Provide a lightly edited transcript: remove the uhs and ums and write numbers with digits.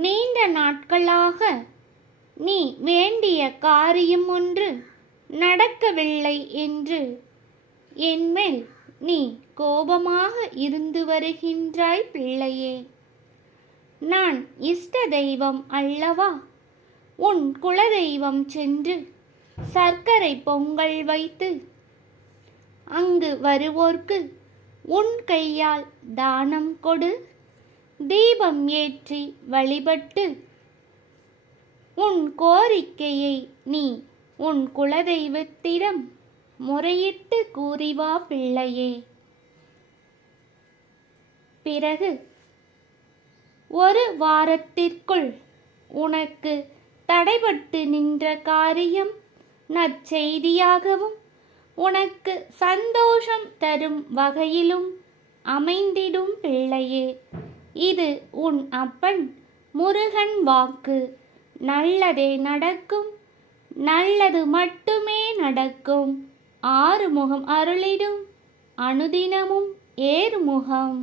நீண்ட நாட்களாக நீ வேண்டிய காரியம் ஒன்று நடக்கவில்லை என்று என்மேல் நீ கோபமாக இருந்து வருகின்றாய் பிள்ளையே. நான் இஷ்ட தெய்வம் அல்லவா? உன் குலதெய்வம் சென்று சர்க்கரை பொங்கல் வைத்து அங்கு வருவோர்க்கு உன் கையால் தானம் கொடு. தீபம் ஏற்றி வழிபட்டு உன் கோரிக்கையை நீ உன் குலதெய்வத்திடம் முறையிட்டு கூறிவா பிள்ளையே. பிறகு ஒரு வாரத்திற்குள் உனக்கு தடைபட்டு நின்ற காரியம் நற்செய்தியாகவும் உனக்கு சந்தோஷம் தரும் வகையிலும் அமைந்திடும் பிள்ளையே. இது உன் அப்பன் முருகன் வாக்கு. நல்லதே நடக்கும், நல்லது மட்டுமே நடக்கும். ஆறுமுகம் அருளிடும் அனுதினமும் ஏறுமுகம்.